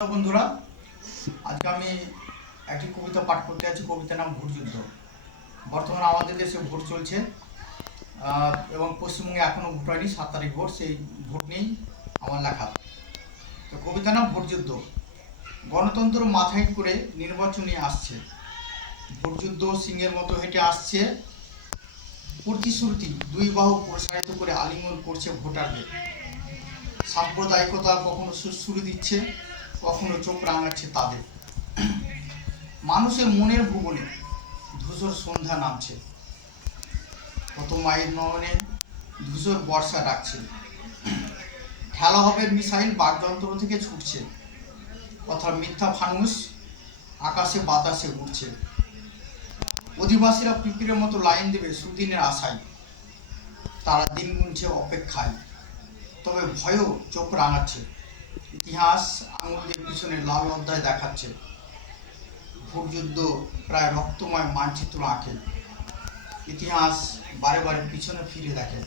বন্ধুরা, আজকে আমি একটি কবিতা পাঠ করতে যাচ্ছি। কবিতার নাম ভোটযুদ্ধ। বর্তমানে আমাদের দেশে ভোট চলছে এবং পশ্চিমবঙ্গে এখনও ভোট হয়নি। 7 তারিখ ভোট, সেই ভোট নিয়েই আমার লেখা। তো কবিতার নাম ভোটযুদ্ধ। গণতন্ত্র মাথায় করে নির্বাচনে আসছে, ভোটযুদ্ধ সিংহের মতো হেঁটে আসছে। প্রতিশ্রুতি দুই বাহু প্রসারিত করে আলিঙ্গন করছে ভোটারদের। সাম্প্রদায়িকতা কখনো সুরসুরি দিচ্ছে, কখনো চোখ রাঙাচ্ছে তাদের। মানুষের মনের ভুবনে ধূসর সন্ধ্যা নামছে, কত মায়ের নয়নে ধূসর বর্ষা ডাকছে। খেলা হবে মিসাইল বাকযন্ত্র থেকে ছুটছে, কথার মিথ্যা ফানুস আকাশে বাতাসে উঠছে। অধিবাসীরা পিঁপড়ের মতো লাইন দেবে সুদিনের আশায়, তারা দিন গুনছে অপেক্ষায়, তবে ভয়ও চোখ রাঙাচ্ছে। ইতিহাস আঙুল দিয়ে পিছনে লাল অধ্যায় দেখাচ্ছে। ভোটযুদ্ধ প্রায় রক্তময় মানচিত্র আঁকে, ইতিহাস বারে বারে পিছনে ফিরে দেখে।